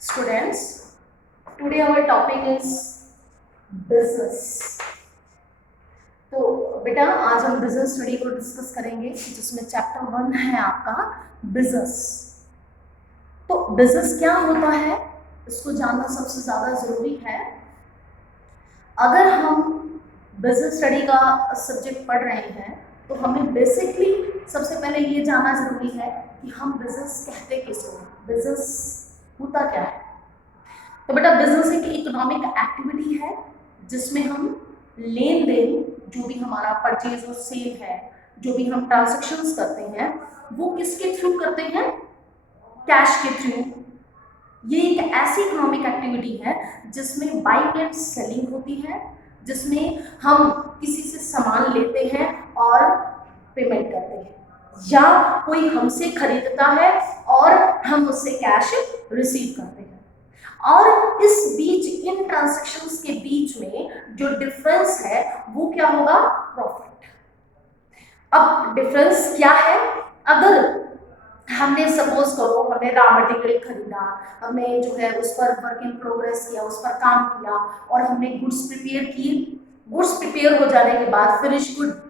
Students, today our topic is business. तो बेटा आज हम बिजनेस स्टडी को डिस्कस करेंगे जिसमें चैप्टर 1 है आपका बिजनेस। तो बिजनेस क्या होता है इसको जानना सबसे ज़्यादा ज़रूरी है। अगर हम बिजनेस स्टडी का सब्जेक्ट पढ़ रहे हैं तो हमें बेसिकली सबसे पहले ये जानना ज़रूरी है कि हम बिजनेस कहते किसको हैं, बिजनेस होता क्या है। तो बेटा बिजनेस एक इकोनॉमिक एक्टिविटी है जिसमें हम लेन देन, जो भी हमारा परचेज और सेल है, जो भी हम ट्रांजैक्शंस करते हैं वो किसके थ्रू करते हैं, कैश के थ्रू। ये एक ऐसी इकोनॉमिक एक्टिविटी है जिसमें बाइंग एंड सेलिंग होती है, जिसमें हम किसी से सामान लेते हैं और पेमेंट करते हैं, या कोई हमसे खरीदता है और हम उससे कैश रिसीव करते हैं। और इस बीच इन ट्रांजैक्शंस के बीच में जो डिफरेंस है वो क्या होगा, प्रॉफिट। अब डिफरेंस क्या है, अगर हमने सपोज करो हमने रॉ मटेरियल खरीदा, हमने जो है उस पर वर्क इन प्रोग्रेस किया, उस पर काम किया और हमने गुड्स प्रिपेयर किए। गुड्स प्रिपेयर हो जाने के बाद, फिनिश गुड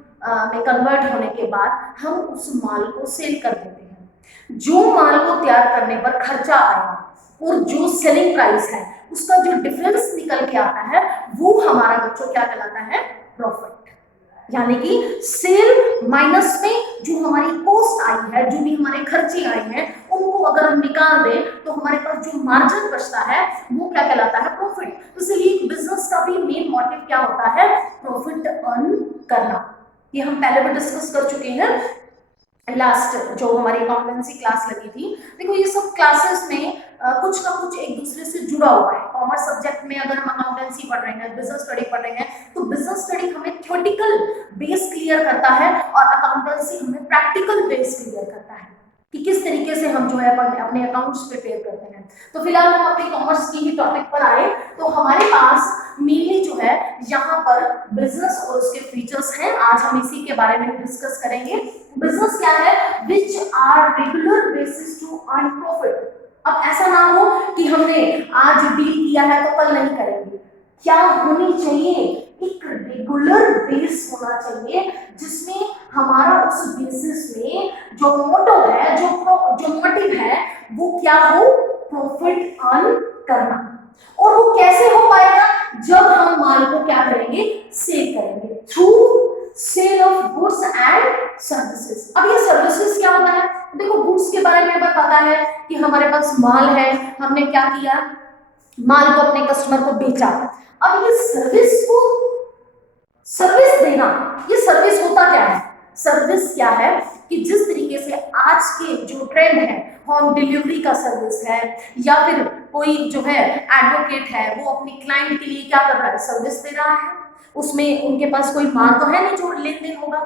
में कन्वर्ट होने के बाद हम उस माल को सेल कर देते हैं। जो माल को तैयार करने पर खर्चा आया और जो सेलिंग प्राइस है उसका जो डिफरेंस निकल के आता है वो हमारा बच्चों क्या कहलाता है, प्रॉफिट। यानी कि सेल माइनस में जो हमारी कॉस्ट आई है, जो भी हमारे खर्चे आए हैं, उनको अगर हम निकाल दें तो हमारे पास जो मार्जिन बचता है वो क्या कहलाता है, प्रॉफिट। तो इसलिए बिजनेस का भी मेन मोटिव क्या होता है, प्रॉफिट अर्न करना। ये हम पहले भी डिस्कस कर चुके हैं लास्ट जो हमारी अकाउंटेंसी क्लास लगी थी। देखो ये सब क्लासेस में कुछ ना कुछ एक दूसरे से जुड़ा हुआ है। कॉमर्स सब्जेक्ट में अगर हम अकाउंटेंसी पढ़ रहे हैं, बिजनेस स्टडी पढ़ रहे हैं, तो बिजनेस स्टडी हमें थ्योरेटिकल बेस क्लियर करता है और अकाउंटेंसी हमें प्रैक्टिकल बेस क्लियर करता है कि किस तरीके से हम जो है अपने अकाउंट्स प्रिपेयर करते हैं। तो फिलहाल हम अपने कॉमर्स की ही टॉपिक पर आए तो हमारे पास मेनली जो है यहाँ पर बिजनेस और उसके फीचर्स हैं। आज हम इसी के बारे में डिस्कस करेंगे। बिजनेस क्या है, which are regular basis to earn profit. अब ऐसा ना हो कि हमने आज डील किया है तो कल नहीं करेंगे। क्या होनी चाहिए, एक रेगुलर बेस होना चाहिए जिसमें हमारा उस बेसिस में जो मोटो है, जो मोटिव है वो क्या हो, प्रॉफिट अर्न करना। और वो कैसे हो पाएगा, जब हम माल को क्या करेंगे, सेल करेंगे, through sale of goods and services. अब ये सर्विसेज क्या होता है, देखो गुड्स के बारे में हमें पता है कि हमारे पास माल है, हमने क्या किया, माल को अपने कस्टमर को बेचा। अब ये सर्विस को सर्विस देना, ये सर्विस होता क्या है, सर्विस क्या है कि जिस तरीके से आज के जो ट्रेंड है, होम डिलीवरी का सर्विस है, या फिर कोई जो है एडवोकेट है वो अपने क्लाइंट के लिए क्या कर रहा है, सर्विस दे रहा है। उसमें उनके पास कोई माल तो है नहीं जो लेन देन होगा।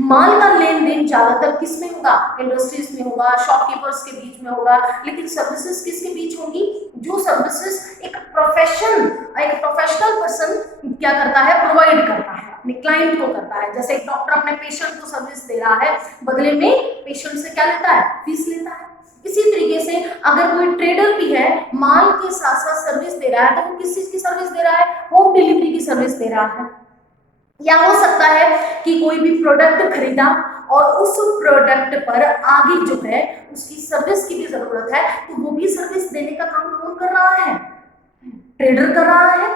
माल का लेन देन ज्यादातर किस में होगा, इंडस्ट्रीज में होगा, शॉपकीपर्स के बीच में होगा। लेकिन सर्विसेज किसके बीच होंगी, जो सर्विसेज एक प्रोफेशनल पर्सन क्या करता है, प्रोवाइड करता है, अपने क्लाइंट को करता है। जैसे एक डॉक्टर अपने पेशेंट को सर्विस दे रहा है, बदले में पेशेंट से क्या लेता है, फीस लेता है। इसी तरीके से अगर कोई ट्रेडर भी है, माल के साथ साथ सर्विस दे रहा है, तो वो किस चीज की सर्विस दे रहा है, होम डिलीवरी की सर्विस दे रहा है। या हो सकता है कि कोई भी प्रोडक्ट खरीदा और उस प्रोडक्ट पर आगे जो है उसकी सर्विस की भी जरूरत है, तो वो भी सर्विस देने का काम कौन कर रहा है, ट्रेडर कर रहा है।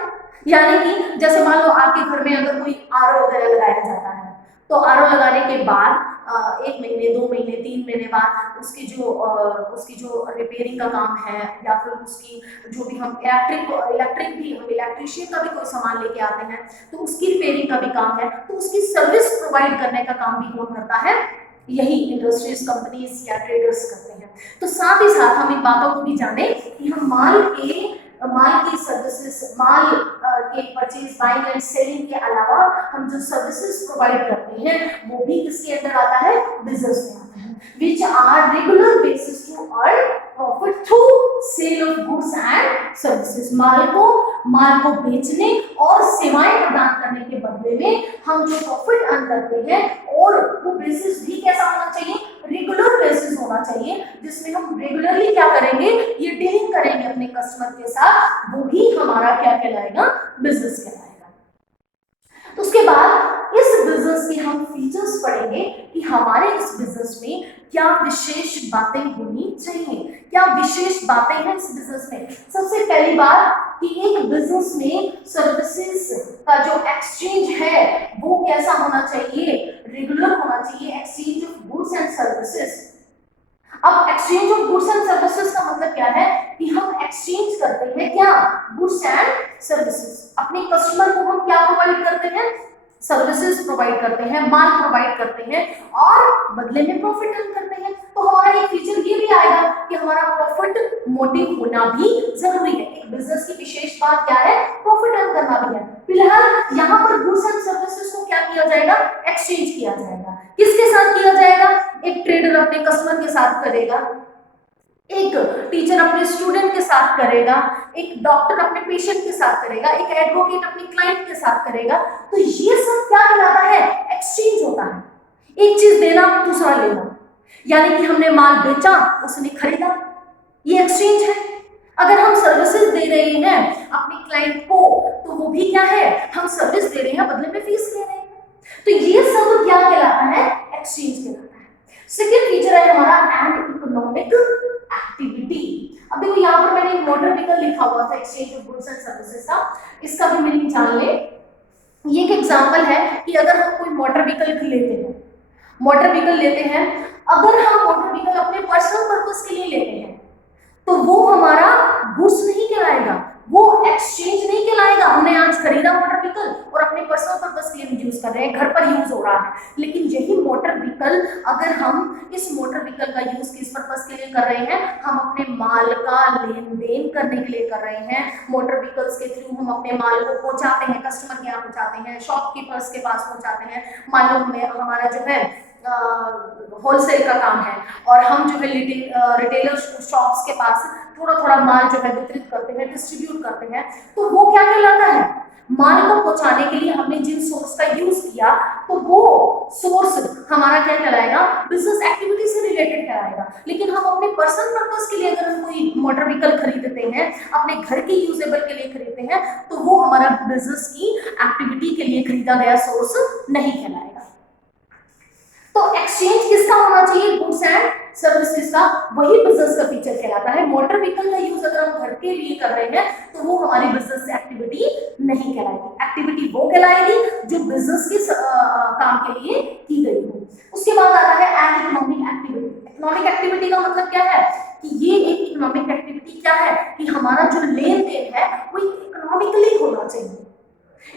यानी कि जैसे मान लो आपके घर में अगर कोई आरओ वगैरह लगाया जाता है, तो आरओ लगाने के बाद 1 महीने 2 महीने 3 महीने बाद उसकी जो रिपेयरिंग का काम है, या फिर उसकी जो भी हम इलेक्ट्रिशियन का भी कोई सामान लेके आते हैं तो उसकी रिपेयरिंग का भी काम है, तो उसकी सर्विस प्रोवाइड करने का काम भी कौन करता है, यही इंडस्ट्रीज, कंपनीज या ट्रेडर्स करते हैं। तो साथ ही साथ हम इन बातों को भी जाने कि हम माल की सर्विसेज, माल के परचेज, बाइंग एंड सेलिंग के अलावा हम जो सर्विसेज प्रोवाइड करते हैं वो भी किसके अंदर आता है, बिजनेस में आता है। which are regular basis to earn profit through sale of goods and services। माल को बेचने और सेवाएं प्रदान करने के बदले में हम जो प्रॉफिट अर्न करते हैं, और वो बेसिस भी कैसा होना चाहिए, रेगुलर बेसिस होना चाहिए, जिसमें हम रेगुलरली क्या करेंगे, ये डीलिंग करेंगे अपने कस्टमर के साथ, वो ही हमारा क्या कहलाएगा, बिजनेस कहलाएगा। तो उसके बाद इस बिजनेस के हम फीचर्स पढ़ेंगे कि हमारे इस बिजनेस में क्या विशेष बातें होनी चाहिए, क्या विशेष बातें हैं इस बिजनेस में। सबसे पहली बात कि एक बिजनेस में सर्विसेज का जो एक्सचेंज है वो कैसा होना चाहिए, रेगुलर होना चाहिए, exchange of goods and services. अब exchange of goods and services का मतलब क्या है कि हम एक्सचेंज करते हैं क्या, गुड्स एंड सर्विसेज। अपने कस्टमर को हम क्या प्रोवाइड करते हैं, सर्विसेज प्रोवाइड करते हैं, माल प्रोवाइड करते हैं और बदले में प्रॉफिट अर्न करते हैं। तो हमारा एक फीचर ये भी आएगा कि हमारा प्रॉफिट मोटिव होना भी जरूरी है। एक बिजनेस की विशेष बात क्या है, प्रॉफिट अर्न करना भी है। फिलहाल यहाँ पर गुड्स एंड सर्विसेज को क्या किया जाएगा, एक्सचेंज किया जाएगा। किसके साथ किया जाएगा, एक ट्रेडर अपने कस्टमर के साथ करेगा, एक टीचर अपने स्टूडेंट के साथ करेगा, एक डॉक्टर अपने पेशेंट के साथ करेगा, एक एडवोकेट अपने क्लाइंट के साथ करेगा। तो ये सब क्या कहलाता है, एक्सचेंज होता है। एक चीज देना दूसरा लेना, यानी कि हमने माल बेचा उसने खरीदा, ये एक्सचेंज है। अगर हम सर्विसेज दे रहे हैं अपने क्लाइंट को तो वो भी क्या है, हम सर्विस दे रहे हैं बदले में फीस ले रहे हैं। तो ये सब क्या कहलाता है, एक्सचेंज कहलाता है। सेकेंड फीचर है हमारा एंड इकोनॉमिक एक्टिविटी। अब देखो यहाँ पर मैंने मोटर व्हीकल लिखा हुआ था, exchange of goods and services का, इसका भी मीनिंग जान ले। ये एक एग्जांपल है कि अगर हम कोई मोटर व्हीकल लेते हैं, मोटर व्हीकल लेते हैं, अगर हम मोटर व्हीकल अपने पर्सनल पर्पस के लिए लेते हैं तो वो हमारा गुड्स नहीं कहलाएगा, वो एक्सचेंज नहीं कहलाएगा। हमने आज खरीदा मोटर व्हीकल और अपने पर्सनल पर्पस के लिए यूज कर रहे हैं, घर पर यूज हो रहा है। लेकिन यही मोटर व्हीकल अगर हम इस मोटर व्हीकल का यूज किस पर्पस के लिए कर रहे हैं, हम अपने माल का लेन देन करने के लिए कर रहे हैं। मोटर व्हीकल्स के थ्रू हम अपने माल को पहुंचाते हैं, कस्टमर के यहाँ पहुंचाते हैं, शॉपकीपर्स के पास पहुंचाते हैं। मालूम में हमारा जो है होलसेल का काम है और हम जो है रिटेलर शॉप्स के पास थोड़ा थोड़ा माल जो है वितरित करते हैं, डिस्ट्रीब्यूट करते हैं। तो वो क्या कहलाता है, माल को पहुंचाने के लिए हमने जिन सोर्स का यूज किया तो वो सोर्स हमारा क्या कहलाएगा, बिजनेस एक्टिविटी से रिलेटेड कहलाएगा। लेकिन हम अपने पर्सनल पर्पस के लिए अगर हम कोई मोटर व्हीकल खरीदते हैं, अपने घर के यूजेबल के लिए खरीदते हैं, तो वो हमारा बिजनेस की एक्टिविटी के लिए खरीदा गया सोर्स नहीं कहलाएगा। तो एक्सचेंज किसका होना चाहिए, गुड्स एंड सर्विसेज का, वही बिजनेस का फीचर कहलाता है। मोटर व्हीकल का यूज अगर हम घर के लिए कर रहे हैं तो वो हमारी बिजनेस एक्टिविटी नहीं कहलाएगी। एक्टिविटी वो कहलाएगी जो बिजनेस के काम के लिए की गई हो। उसके बाद आता है and economic activity. Economic activity का मतलब क्या है कि ये एक इकोनॉमिक एक्टिविटी क्या है कि हमारा जो लेन देन है वो इकोनॉमिकली होना चाहिए।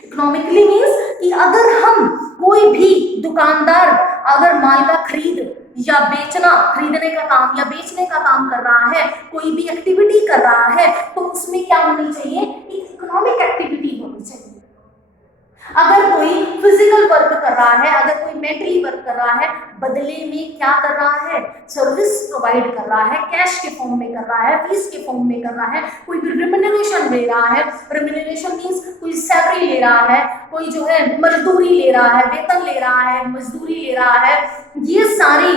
इकोनॉमिकली मीन्स कि अगर हम कोई भी दुकानदार अगर माल का खरीद या बेचना, खरीदने का काम या बेचने का काम कर रहा है, कोई भी एक्टिविटी कर रहा है, तो उसमें क्या होनी चाहिए, एक इकोनॉमिक एक्टिविटी होनी चाहिए। अगर कोई फिजिकल वर्क कर रहा है, अगर कोई मेंटली वर्क कर रहा है, बदले में क्या कर रहा है, सर्विस प्रोवाइड कर रहा है, कैश के फॉर्म में कर रहा है, फीस के फॉर्म में कर रहा है, कोई भी रिम्यूनरेशन ले रहा है। रिम्यूनरेशन मींस कोई सैलरी ले रहा है, कोई जो है मजदूरी ले रहा है, वेतन ले रहा है, मजदूरी ले रहा है। ये सारी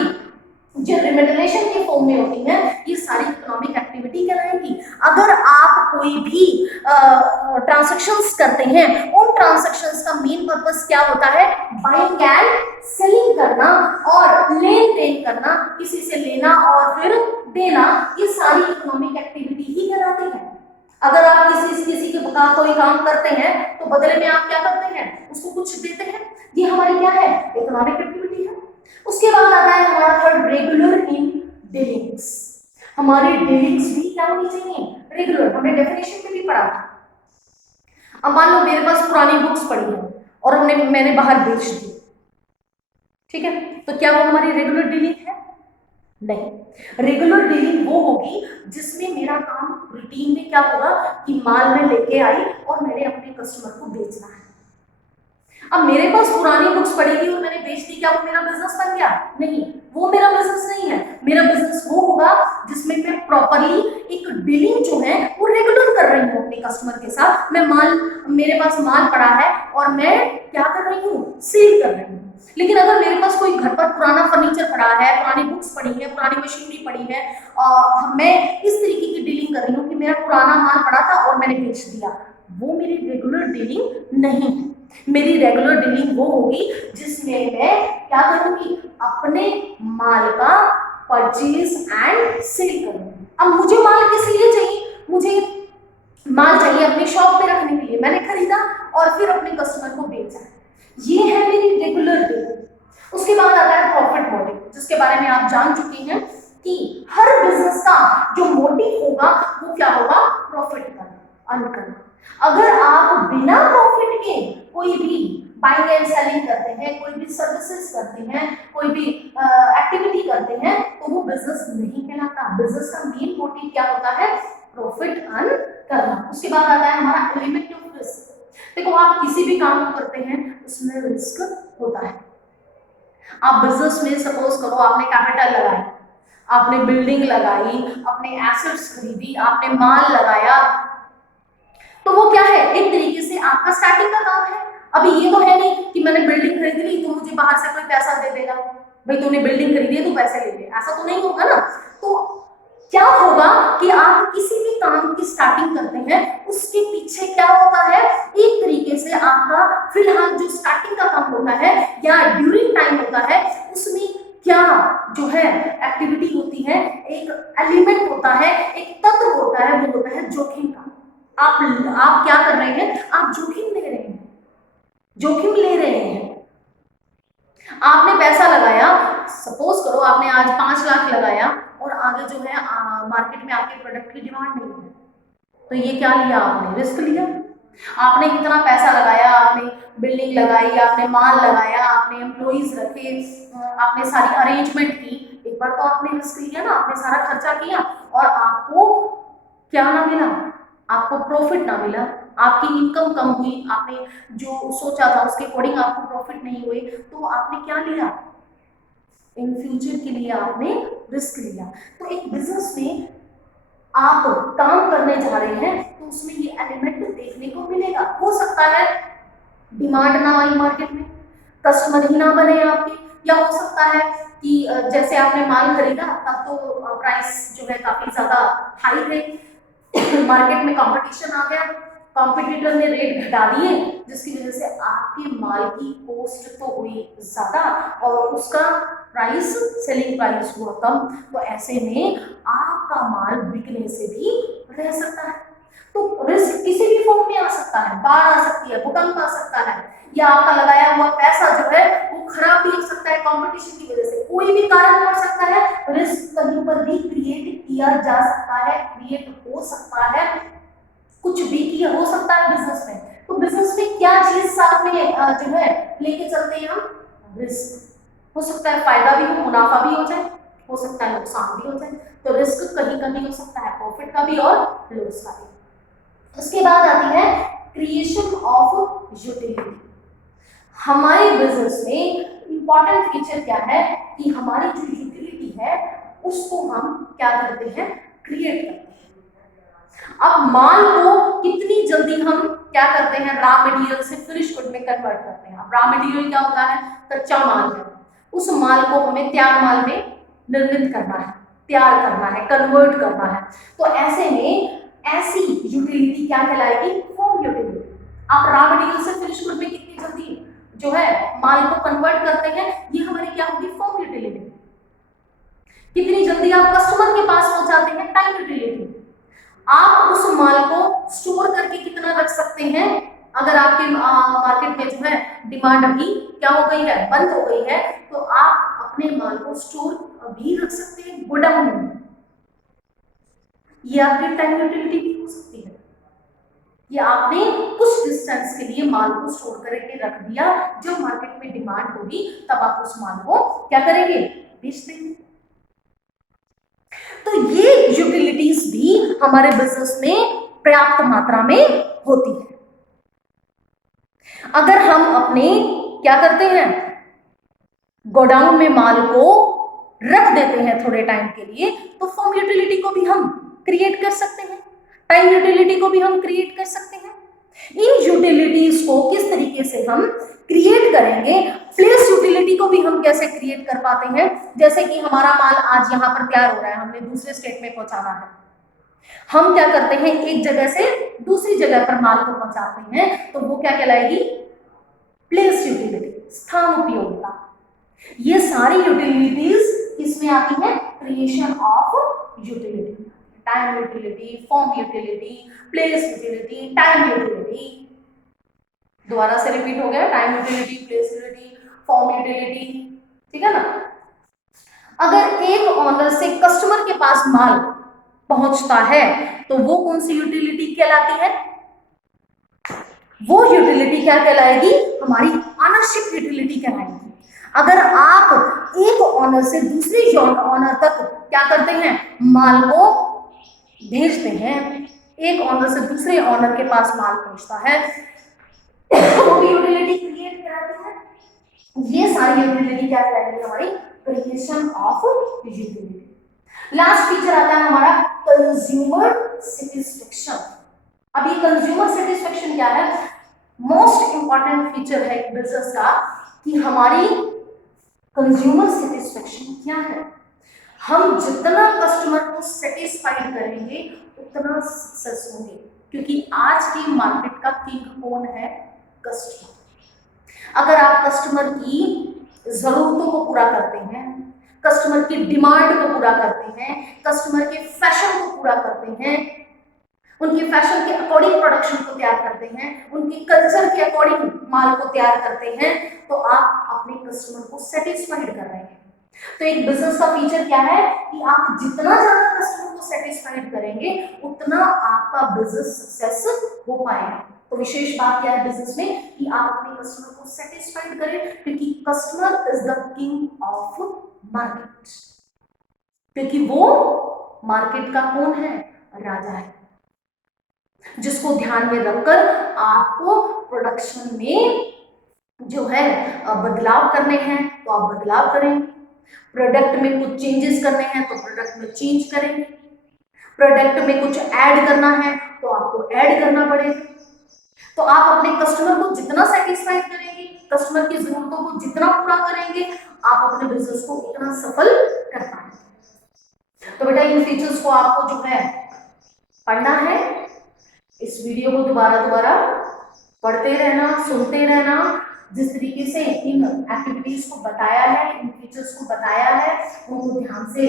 जो रिम्यूनरेशन के फॉर्म में होती है, ये सारी इकोनॉमिक एक्टिविटी कहलाएगी। अगर आप कोई भी ट्रांजैक्शंस करते हैं, उन ट्रांजैक्शंस का मेन पर्पस क्या होता है, बाइंग एंड सेलिंग करना और लेन देन करना, किसी से लेना और फिर देना, ये सारी इकोनॉमिक एक्टिविटी ही कहलाती है। अगर आप किसी के बता कोई काम करते हैं तो बदले में आप क्या करते हैं, उसको कुछ देते हैं, ये हमारी क्या है, इकोनॉमिक एक्टिविटी है। उसके बाद आता है हमारा थर्ड, रेगुलर इन डीलिंग्स। हमारी डीलिंग्स भी क्या होनी चाहिए, रेगुलर। हमने डेफिनेशन में भी पढ़ा था। अब मान लो मेरे पास पुरानी बुक्स पड़ी है और मैंने बाहर बेच दी, ठीक है, तो क्या वो हमारी रेगुलर डीलिंग है, नहीं। रेगुलर डीलिंग वो होगी जिसमें मेरा काम रूटीन में क्या होगा कि माल में लेके आई और मैंने अपने कस्टमर को बेचना है। अब मेरे पास पुरानी बुक्स पड़ी थी और मैंने बेच दी, क्या वो मेरा बिजनेस बन गया, नहीं, वो मेरा बिजनेस नहीं है। मेरा बिजनेस वो होगा जिसमें मैं प्रॉपरली एक डीलिंग जो है वो रेगुलर कर रही हूँ अपने कस्टमर के साथ। मैं मेरे पास माल पड़ा है और मैं क्या कर रही हूँ, सेल कर रही हूँ। लेकिन अगर मेरे पास कोई घर पर पुराना फर्नीचर पड़ा है, पुरानी बुक्स पड़ी है, पुरानी मशीनरी पड़ी है, मैं इस तरीके की डीलिंग कर रही हूँ कि मेरा पुराना माल पड़ा था और मैंने बेच दिया, वो मेरी रेगुलर डीलिंग नहीं है। मेरी रेगुलर डीलिंग वो होगी जिसमें मैं क्या करूंगी, अपने माल का परचेज एंड सेल करूंगी। अब मुझे माल किस लिए चाहिए, मुझे माल चाहिए अपनी शॉप पे रखने के लिए, मैंने खरीदा और फिर अपने कस्टमर को बेचा, ये है मेरी रेगुलर डीलिंग। उसके बाद आता है प्रॉफिट मोटिव, जिसके बारे में आप जान चुके हैं कि हर बिजनेस का जो मोटिव होगा वो क्या होगा, प्रॉफिट करना, अर्न करना। अगर आप बिना प्रॉफिट के कोई भी बाइंग एंड सेलिंग करते हैं, कोई भी सर्विसेज करते हैं, कोई भी एक्टिविटी करते हैं, तो वो बिजनेस नहीं कहलाता। बिजनेस का मेन मोटिव क्या होता है, प्रॉफिट अर्न करना। उसके बाद आता है हमारा एलिमेंट ऑफ रिस्क। देखो, आप किसी भी काम को करते हैं उसमें रिस्क होता है। आप बिजनेस में सपोज करो आपने कैपिटल लगाई, आपने बिल्डिंग लगाई, अपने एसेट्स खरीदी, आपने माल लगाया, तो वो क्या है, एक तरीके से आपका स्टार्टिंग का काम है। अभी ये तो है नहीं कि मैंने बिल्डिंग खरीद ली तो मुझे बाहर से कोई पैसा दे देगा, भाई तूने बिल्डिंग खरीदी है तो पैसे ले ले, ऐसा तो नहीं होगा ना। तो क्या होगा कि आप किसी भी काम की स्टार्टिंग करते हैं, उसके पीछे क्या होता है, एक तरीके से आपका फिलहाल जो स्टार्टिंग का काम होता है या ड्यूरिंग टाइम होता है, उसमें क्या जो है एक्टिविटी होती है, एक एलिमेंट होता है, एक तत्व होता है, वो होता है जोखिम का। आप क्या कर रहे हैं, आप जोखिम ले रहे हैं, जोखिम ले रहे हैं। आपने पैसा लगाया, सपोज करो आपने आज 5 लाख लगाया और आगे जो है मार्केट में आपके प्रोडक्ट की डिमांड नहीं है, तो ये क्या लिया आपने, रिस्क लिया। आपने कितना पैसा लगाया, आपने बिल्डिंग लगाई, आपने माल लगाया, आपने एम्प्लॉइज रखे, आपने सारी अरेंजमेंट की, एक बार तो आपने रिस्क लिया ना, आपने सारा खर्चा किया और आपको क्या ना मिला, आपको प्रॉफिट ना मिला, आपकी इनकम कम हुई, आपने जो सोचा था उसके अकॉर्डिंग आपको प्रॉफिट नहीं हुए, तो आपने क्या लिया, इन फ्यूचर के लिए आपने रिस्क लिया। तो एक बिजनेस में आप काम करने जा रहे हैं तो उसमें ये एलिमेंट देखने को मिलेगा। हो सकता है डिमांड ना आई मार्केट में, कस्टमर ही ना बने आपके, या हो सकता है कि जैसे आपने माल खरीदा तब तो प्राइस जो है काफी ज्यादा हाई थे, मार्केट में कंपटीशन आ गया, कॉम्पिटिटर ने रेट घटा दिए, जिसकी वजह से आपके माल की कॉस्ट तो हुई ज्यादा और उसका प्राइस, सेलिंग प्राइस हुआ कम। तो ऐसे में आपका माल बिकने से भी रह सकता है। तो रिस्क किसी भी फॉर्म में आ सकता है, बाढ़ आ सकती है, भूकंप आ सकता है, या आपका लगाया हुआ पैसा जो है वो खराब भी हो सकता है कंपटीशन की वजह से, कोई भी कारण पड़ सकता है। रिस्क कहीं पर भी क्रिएट किया जा सकता है, क्रिएट हो सकता है, कुछ भी किया हो सकता है बिजनेस में। तो बिजनेस में क्या चीज साथ में जो है लेके चलते हैं हम, रिस्क। हो सकता है फायदा भी हो, मुनाफा भी हो जाए, हो सकता है नुकसान भी हो जाए। तो रिस्क कहीं का भी हो सकता है, प्रॉफिट का भी और लॉस का भी। उसके बाद आती है क्रिएशन ऑफ यूटिलिटी। हमारे बिजनेस में इंपॉर्टेंट फीचर क्या है कि हमारी जो यूटिलिटी है उसको हम क्या करते हैं, क्रिएट करते हैं। अब माल को कितनी जल्दी हम क्या करते हैं, रॉ मटेरियल से फिनिश गुड में कन्वर्ट करते हैं। अब रॉ मटेरियल क्या होता है, कच्चा माल है, उस माल को हमें तैयार माल में निर्मित करना है, तैयार करना है, कन्वर्ट करना है। तो ऐसे में ऐसी यूटिलिटी क्या कहलाएगी, फॉर्म यूटिलिटी। आप रॉ मटेरियल से फिनिश गुड में कितनी जल्दी जो है माल को कन्वर्ट करते हैं, ये हमारी क्या होगी, फॉर्म यूटिलिटी। कितनी जल्दी आप कस्टमर के पास पहुंचाते हैं, टाइम यूटिलिटी। आप उस माल को स्टोर करके कितना रख सकते हैं, अगर आपके मार्केट में जो है डिमांड अभी क्या हो गई है, बंद हो गई है, तो आप अपने माल को स्टोर भी रख सकते हैं गोडाउन में, ये आपकी टाइम यूटिलिटी भी हो सकती है। ये आपने कुछ डिस्टेंस के लिए माल को स्टोर करके रख दिया, जब मार्केट में डिमांड होगी तब आप उस माल को क्या करेंगे, बेच देंगे। तो ये यूटिलिटीज भी हमारे बिजनेस में पर्याप्त मात्रा में होती है। अगर हम अपने क्या करते हैं, गोडाउन में माल को रख देते हैं थोड़े टाइम के लिए, तो फर्म यूटिलिटी को भी हम क्रिएट कर सकते हैं, टाइम यूटिलिटी को भी हम क्रिएट कर सकते हैं। इन यूटिलिटीज को किस तरीके से हम क्रिएट करेंगे, प्लेस यूटिलिटी को भी हम कैसे क्रिएट कर पाते हैं। जैसे कि हमारा माल आज यहाँ पर तैयार हो रहा है, हमने दूसरे स्टेट में पहुंचाना है, हम क्या करते हैं एक जगह से दूसरी जगह पर माल को पहुंचाते हैं, तो वो क्या कहलाएगी, प्लेस यूटिलिटी, स्थान उपयोगिता। ये सारी यूटिलिटीज किसमें आती है, creation of utility, time utility, form utility, place utility, time utility. दोबारा से रिपीट हो गया, time utility, place utility, form utility, ठीक है ना। अगर एक ऑनर से कस्टमर के पास माल पहुंचता है तो वो कौन सी यूटिलिटी कहलाती है, वो यूटिलिटी क्या कहलाएगी, हमारी ऑनरशिप यूटिलिटी कहलाएगी। अगर आप एक ऑनर से दूसरे ऑनर तक क्या करते हैं, माल को भेजते हैं, एक ऑनर से दूसरे ऑनर के पास माल पहुंचता है, वो भी यूटिलिटी क्रिएट कराती है। ये सारी यूटिलिटी क्या कहलाएगी, हमारी creation of utility. Last feature आता है हमारा कंज्यूमर सेटिस्फेक्शन। अब ये कंज्यूमर सेटिस्फेक्शन क्या है, मोस्ट इंपॉर्टेंट फीचर है बिजनेस का, कि हमारी कंज्यूमर सेटिस्फेक्शन क्या है। हम जितना कस्टमर को सेटिस्फाइड करेंगे उतना सक्सेस होंगे, क्योंकि आज की मार्केट का किंग कौन है, कस्टमर। अगर आप कस्टमर की जरूरतों को पूरा करते हैं, कस्टमर की डिमांड को पूरा करते हैं, कस्टमर के फैशन को पूरा करते हैं, उनके फैशन के अकॉर्डिंग प्रोडक्शन को तैयार करते हैं, उनके कल्चर के अकॉर्डिंग माल को तैयार करते हैं, तो आप अपने कस्टमर को सेटिस्फाइड कर रहे हैं। तो एक बिजनेस का फीचर क्या है कि आप जितना ज्यादा कस्टमर को सेटिस्फाइड करेंगे उतना आपका बिजनेस सक्सेस हो पाएगा। तो विशेष बात क्या है बिजनेस में कि आप अपने कस्टमर को सेटिस्फाइड करें, क्योंकि customer is the king of market, क्योंकि वो मार्केट का कौन है, राजा है, जिसको ध्यान में रखकर आपको प्रोडक्शन में जो है बदलाव करने हैं तो आप बदलाव करेंगे, प्रोडक्ट में कुछ चेंजेस करने हैं तो प्रोडक्ट में चेंज करेंगे, प्रोडक्ट में कुछ ऐड करना है तो आपको ऐड करना पड़ेगा। तो आप अपने कस्टमर को जितना सेटिस्फाइड करेंगे, कस्टमर की जरूरतों को जितना पूरा करेंगे, आप अपने बिजनेस को उतना सफल कर पाएंगे। तो बेटा इन फीचर्स को आपको जो है पढ़ना है, इस वीडियो को दोबारा पढ़ते रहना, सुनते रहना। जिस तरीके से इन एक्टिविटीज को बताया है, इन फीचर्स को बताया है, उनको ध्यान से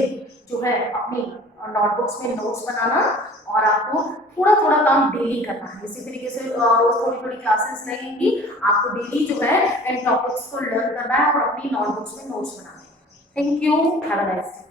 जो है अपनी नोटबुक्स में नोट्स बनाना, और आपको थोड़ा थोड़ा काम डेली करना है। इसी तरीके से रोज थोड़ी थोड़ी क्लासेस लगेंगी, आपको डेली जो है इन टॉपिक्स को लर्न करना है और अपनी नोटबुक्स में नोट्स बनाना है। Thank you, have a nice day.